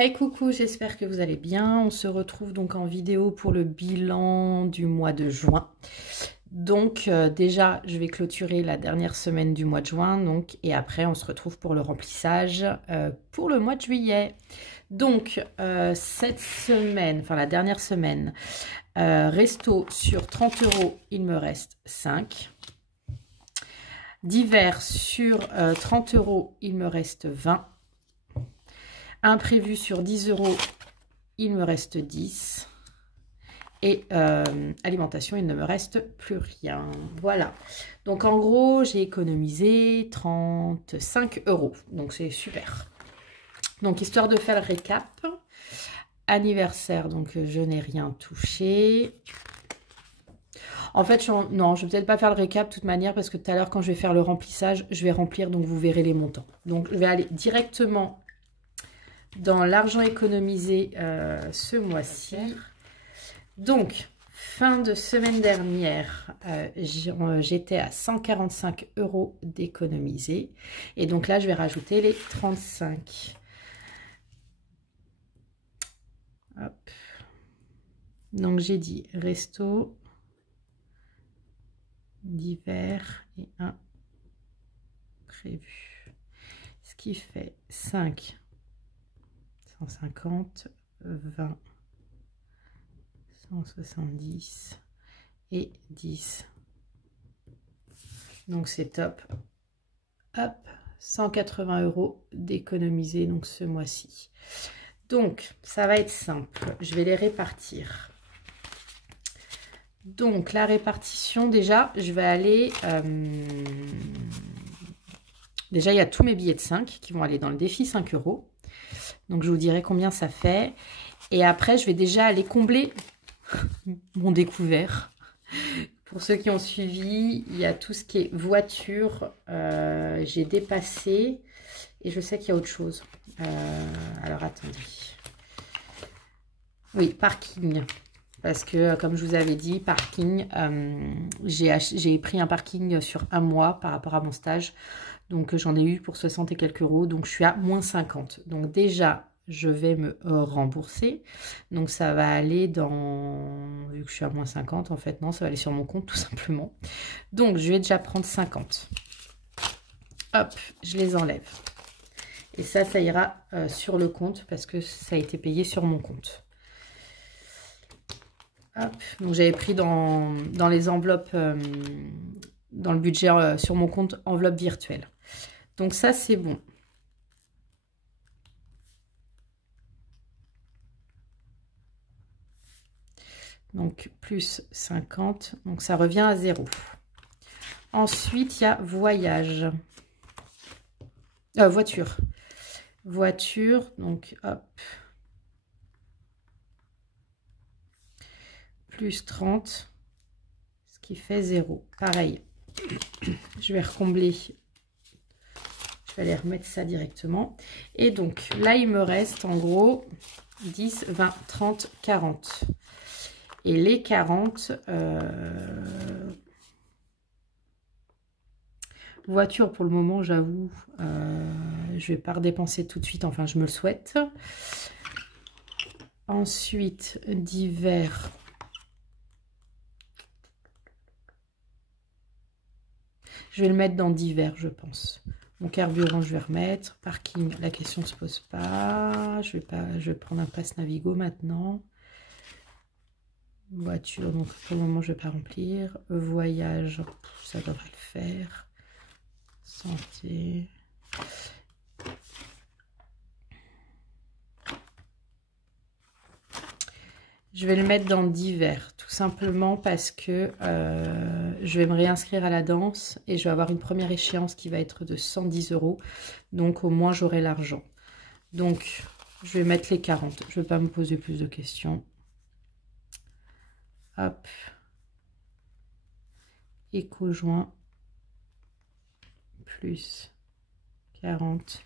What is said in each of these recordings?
Hey coucou, j'espère que vous allez bien. On se retrouve donc en vidéo pour le bilan du mois de juin. Donc déjà, je vais clôturer la dernière semaine du mois de juin. Donc, et après, on se retrouve pour le remplissage pour le mois de juillet. Donc, cette semaine, enfin la dernière semaine, resto sur 30 €, il me reste 5. Divers sur 30 €, il me reste 20. Imprévu sur 10 €, il me reste 10. Et alimentation, il ne me reste plus rien. Voilà. Donc en gros, j'ai économisé 35 €. Donc c'est super. Donc histoire de faire le récap. Anniversaire, donc je n'ai rien touché. En fait, non, je vais peut-être pas faire le récap de toute manière parce que tout à l'heure, quand je vais faire le remplissage, je vais remplir, donc vous verrez les montants. Donc je vais aller directement dans l'argent économisé ce mois-ci. Donc, fin de semaine dernière, j'étais à 145 € d'économiser. Et donc là, je vais rajouter les 35. Hop. Donc, j'ai dit resto, divers et un prévu. Ce qui fait 5, 150, 20, 170 et 10. Donc c'est top. Hop, 180 € d'économiser donc ce mois-ci. Donc ça va être simple. Je vais les répartir. Donc la répartition, déjà, je vais aller... déjà, il y a tous mes billets de 5 qui vont aller dans le défi 5 €. Donc je vous dirai combien ça fait. Et après, je vais déjà aller combler mon découvert. Pour ceux qui ont suivi, il y a tout ce qui est voiture. J'ai dépassé. Et je sais qu'il y a autre chose. Alors, attendez. Oui, parking. Parce que, comme je vous avais dit, parking, j'ai pris un parking sur un mois par rapport à mon stage. Donc, j'en ai eu pour 60 et quelques €. Donc, je suis à moins 50. Donc, déjà, je vais me rembourser. Donc, ça va aller dans... Vu que je suis à moins 50, en fait, non, ça va aller sur mon compte, tout simplement. Donc, je vais déjà prendre 50. Hop, je les enlève. Et ça ira sur le compte parce que ça a été payé sur mon compte. Hop, donc j'avais pris dans les enveloppes, dans le budget sur mon compte, enveloppe virtuelle. Donc ça, c'est bon. Donc plus 50, donc ça revient à 0. Ensuite, il y a voyage. Voiture. Voiture, donc hop. Plus 30, ce qui fait 0. Pareil, je vais recombler. Je vais aller remettre ça directement. Et donc, là, il me reste en gros 10, 20, 30, 40. Et les 40, voiture pour le moment, j'avoue, je vais pas redépenser tout de suite. Enfin, je me le souhaite. Ensuite, divers. Je vais le mettre dans divers, je pense. Mon carburant, je vais remettre. Parking, la question ne se pose pas. Je vais prendre un pass Navigo maintenant. Voiture, donc pour le moment, je ne vais pas remplir. Voyage, ça devrait le faire. Santé. Je vais le mettre dans divers, tout simplement parce que je vais me réinscrire à la danse et je vais avoir une première échéance qui va être de 110 €. Donc au moins j'aurai l'argent. Donc je vais mettre les 40. Je ne vais pas me poser plus de questions. Hop. Éco-joint. Plus 40.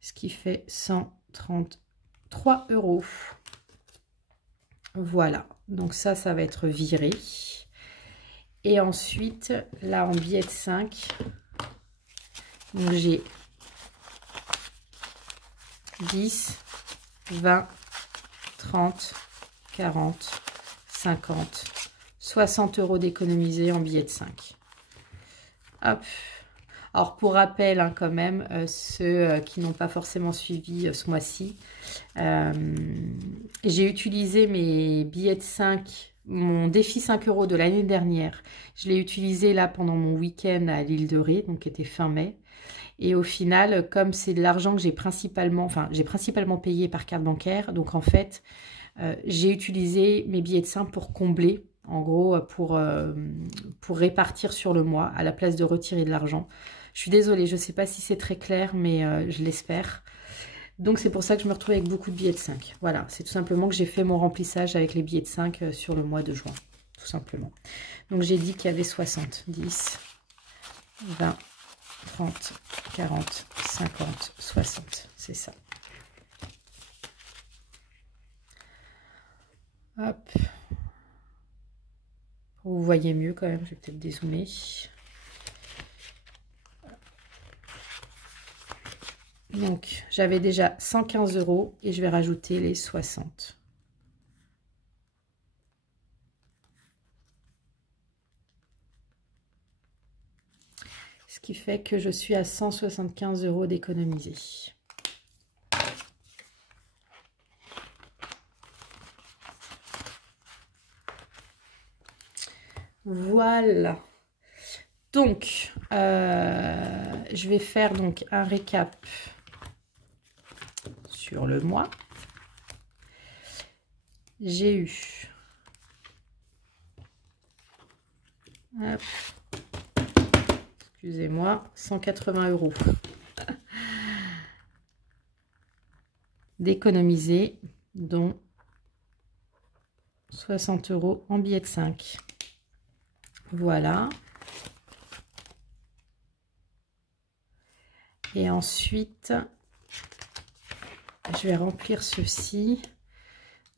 Ce qui fait 133 €. Voilà, donc ça va être viré. Et ensuite, là en billet de 5, j'ai 10, 20, 30, 40, 50, 60 euros d'économiser en billets de 5. Hop. Alors, pour rappel, hein, quand même, ceux qui n'ont pas forcément suivi ce mois-ci, j'ai utilisé mes billets de 5, mon défi 5 euros de l'année dernière. Je l'ai utilisé là pendant mon week-end à l'île de Ré, donc qui était fin mai. Et au final, comme c'est de l'argent que j'ai principalement payé par carte bancaire, donc en fait, j'ai utilisé mes billets de 5 pour combler, en gros, pour répartir sur le mois, à la place de retirer de l'argent. Je suis désolée, je ne sais pas si c'est très clair, mais je l'espère. Donc c'est pour ça que je me retrouve avec beaucoup de billets de 5. Voilà, c'est tout simplement que j'ai fait mon remplissage avec les billets de 5 sur le mois de juin, tout simplement. Donc j'ai dit qu'il y avait 60, 10, 20, 30, 40, 50, 60, c'est ça. Hop. Vous voyez mieux quand même, je vais peut-être dézoomer. Donc, j'avais déjà 115 euros et je vais rajouter les 60. Ce qui fait que je suis à 175 euros d'économiser. Voilà. Donc, je vais faire donc un récap sur le mois. J'ai eu excusez-moi, 180 euros d'économiser, dont 60 euros en billets de 5. Voilà. Et ensuite, je vais remplir ceci.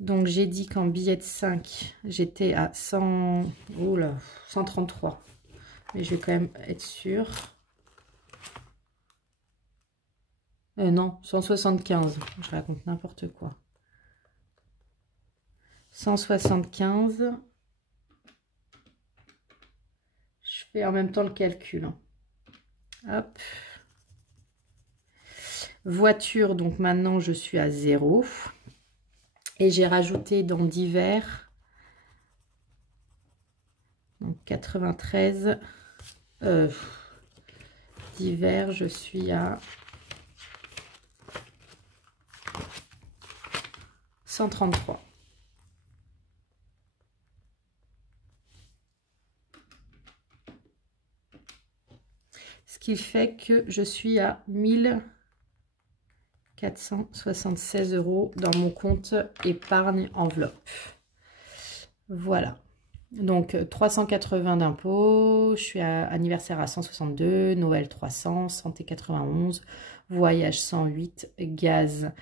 Donc, j'ai dit qu'en billet de 5, j'étais à 133. Mais je vais quand même être sûre. Non, 175. Je raconte n'importe quoi. 175. Je fais en même temps le calcul. Hein. Hop. Voiture, donc maintenant je suis à 0. Et j'ai rajouté dans divers, donc 93. Divers, je suis à 133. Ce qui fait que je suis à 1476 euros dans mon compte épargne enveloppe. Voilà. Donc 380 d'impôts, je suis à anniversaire à 162, Noël 300, santé 91, voyage 108, gaz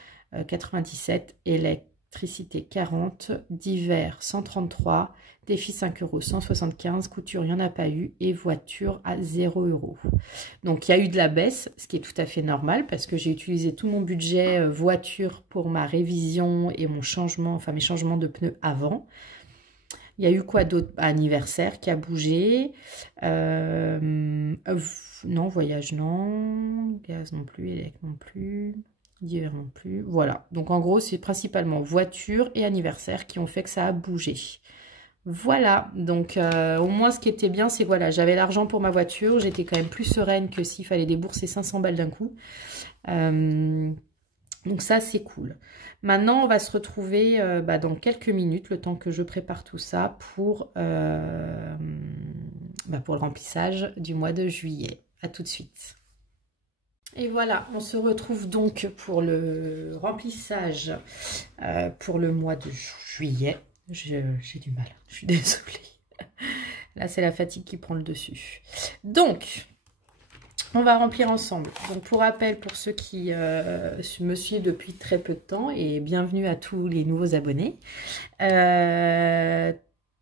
97, électricité 40, divers 133, défi 5 euros 175, couture il n'y en a pas eu et voiture à 0 euros. Donc il y a eu de la baisse, ce qui est tout à fait normal parce que j'ai utilisé tout mon budget voiture pour ma révision et mon changement, enfin mes changements de pneus avant. Il y a eu quoi d'autre? Anniversaire qui a bougé. Non, voyage non. Gaz non plus. Élect non plus. Divers non plus. Voilà. Donc en gros, c'est principalement voiture et anniversaire qui ont fait que ça a bougé. Voilà. Donc au moins, ce qui était bien, c'est que voilà, j'avais l'argent pour ma voiture. J'étais quand même plus sereine que s'il fallait débourser 500 balles d'un coup. Donc ça, c'est cool. Maintenant, on va se retrouver dans quelques minutes, le temps que je prépare tout ça pour le remplissage du mois de juillet. À tout de suite. Et voilà, on se retrouve donc pour le remplissage pour le mois de juillet. J'ai du mal, je suis désolée. Là, c'est la fatigue qui prend le dessus. Donc, on va remplir ensemble. Donc, pour rappel, pour ceux qui me suivent depuis très peu de temps, et bienvenue à tous les nouveaux abonnés.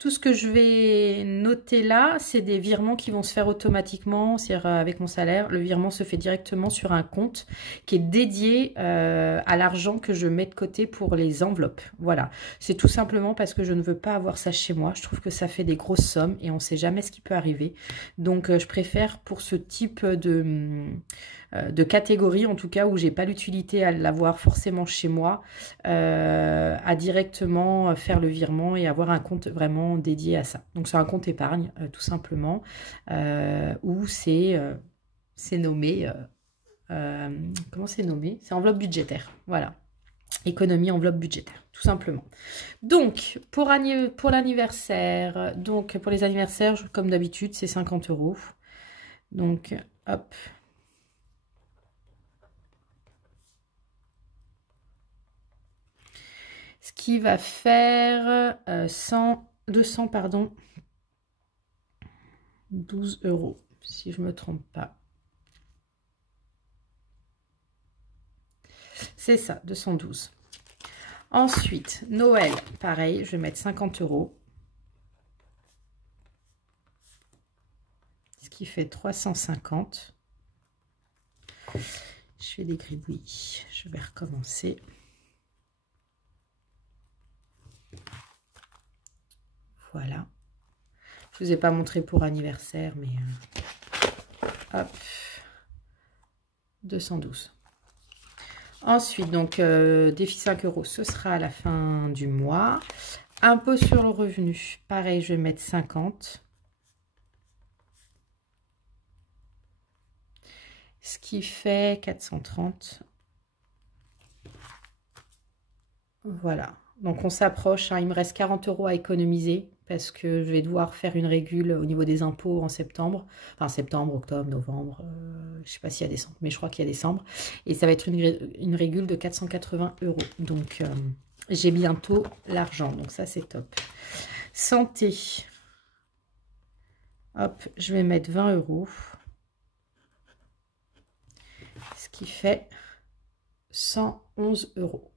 Tout ce que je vais noter là, c'est des virements qui vont se faire automatiquement, c'est-à-dire avec mon salaire. Le virement se fait directement sur un compte qui est dédié à l'argent que je mets de côté pour les enveloppes. Voilà, c'est tout simplement parce que je ne veux pas avoir ça chez moi. Je trouve que ça fait des grosses sommes et on ne sait jamais ce qui peut arriver. Donc, je préfère pour ce type de catégorie, en tout cas, où j'ai pas l'utilité à l'avoir forcément chez moi, à directement faire le virement et avoir un compte vraiment dédié à ça. Donc c'est un compte épargne, tout simplement, où c'est nommé, comment c'est nommé? C'est enveloppe budgétaire, voilà. Économie, enveloppe budgétaire, tout simplement. Donc, pour l'anniversaire, donc pour les anniversaires, comme d'habitude, c'est 50 €. Donc, hop. Ce qui va faire 200, pardon, 12 €, si je ne me trompe pas. C'est ça, 212. Ensuite, Noël, pareil, je vais mettre 50 €. Ce qui fait 350. Je fais des gribouillis. Je vais recommencer. Voilà. Je ne vous ai pas montré pour anniversaire, mais hop, 212. Ensuite, donc, défi 5 €, ce sera à la fin du mois. Impôt sur le revenu, pareil, je vais mettre 50. Ce qui fait 430. Voilà. Donc, on s'approche. Hein, il me reste 40 € à économiser parce que je vais devoir faire une régule au niveau des impôts en septembre. Enfin, septembre, octobre, novembre. Je ne sais pas s'il y a décembre, mais je crois qu'il y a décembre. Et ça va être une régule de 480 €. Donc, j'ai bientôt l'argent. Donc, ça, c'est top. Santé. Hop, je vais mettre 20 €. Ce qui fait 111 €.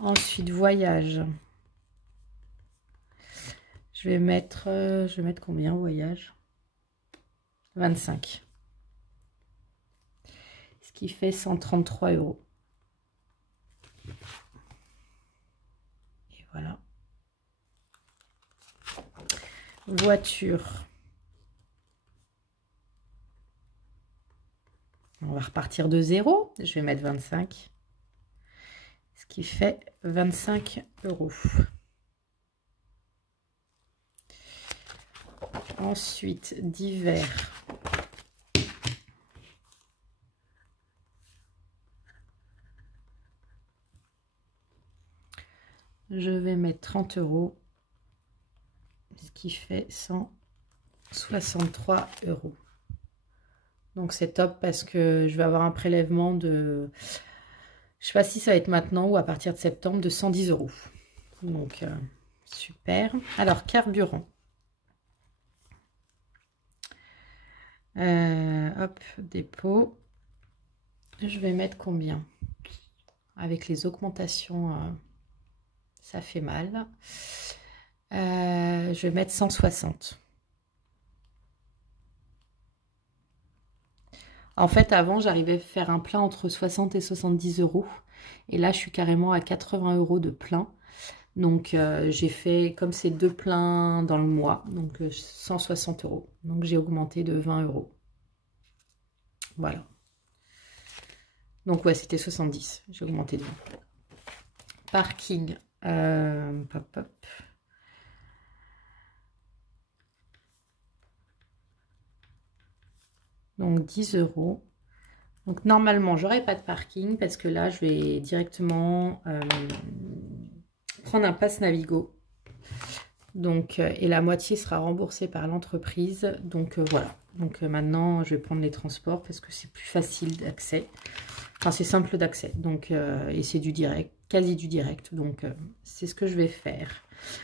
Ensuite, voyage. Je vais mettre combien, voyage? 25. Ce qui fait 133 €. Et voilà. Voiture. On va repartir de 0. Je vais mettre 25. Ce qui fait 25 €. Ensuite, d'hiver. Je vais mettre 30 €. Ce qui fait 163 €. Donc c'est top parce que je vais avoir un prélèvement de, je ne sais pas si ça va être maintenant ou à partir de septembre, de 110 €. Donc super. Alors carburant. Hop, dépôt. Je vais mettre combien? Avec les augmentations, ça fait mal. Je vais mettre 160. En fait, avant, j'arrivais à faire un plein entre 60 et 70 €. Et là, je suis carrément à 80 € de plein. Donc, j'ai fait comme ces 2 pleins dans le mois. Donc, 160 €. Donc, j'ai augmenté de 20 €. Voilà. Donc, ouais, c'était 70. J'ai augmenté de 20. Parking. Pop, pop. Donc 10 €. Donc normalement, j'aurai pas de parking parce que là, je vais directement prendre un pass Navigo. Donc, et la moitié sera remboursée par l'entreprise. Donc voilà. Donc maintenant, je vais prendre les transports parce que c'est plus facile d'accès. Enfin, c'est simple d'accès. Donc, et c'est du direct, quasi du direct. Donc, c'est ce que je vais faire.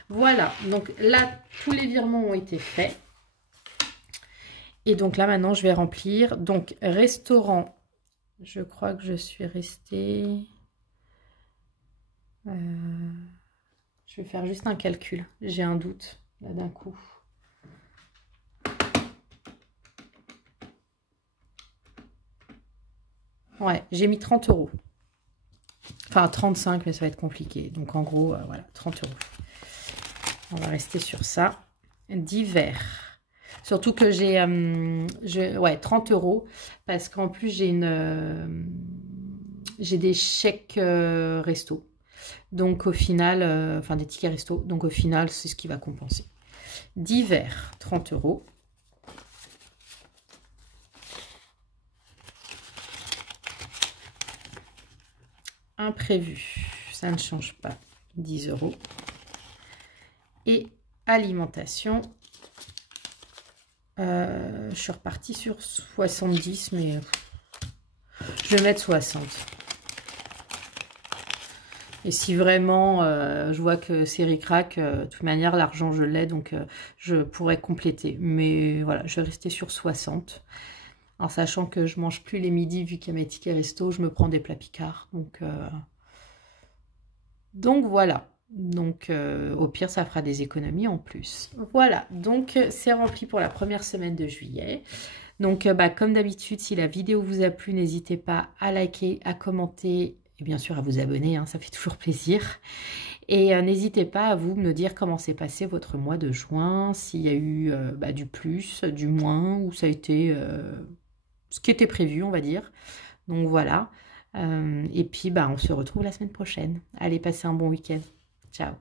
Voilà. Donc là, tous les virements ont été faits. Et donc là, maintenant, je vais remplir. Donc, restaurant, je crois que je suis restée... Je vais faire juste un calcul. J'ai un doute, là, d'un coup. Ouais, j'ai mis 30 €. Enfin, 35, mais ça va être compliqué. Donc, en gros, voilà, 30 €. On va rester sur ça. Divers. Surtout que j'ai... ouais, 30 €. Parce qu'en plus, j'ai des chèques resto. Donc, au final... enfin, des tickets resto. Donc, au final, c'est ce qui va compenser. Divers, 30 €. Imprévu, ça ne change pas, 10 €. Et alimentation, je suis repartie sur 70, mais je vais mettre 60. Et si vraiment je vois que c'est ric-rac, de toute manière l'argent je l'ai, donc je pourrais compléter. Mais voilà, je vais rester sur 60. En sachant que je mange plus les midis, vu qu'il y a mes tickets resto, je me prends des plats picards. Donc voilà. Donc au pire, ça fera des économies en plus. Voilà, donc c'est rempli pour la première semaine de juillet. Donc comme d'habitude, si la vidéo vous a plu, n'hésitez pas à liker, à commenter et bien sûr à vous abonner, hein, ça fait toujours plaisir. Et n'hésitez pas à vous me dire comment s'est passé votre mois de juin, s'il y a eu du plus, du moins, ou ça a été ce qui était prévu, on va dire. Donc voilà. Et puis, on se retrouve la semaine prochaine. Allez, passez un bon week-end. Ciao.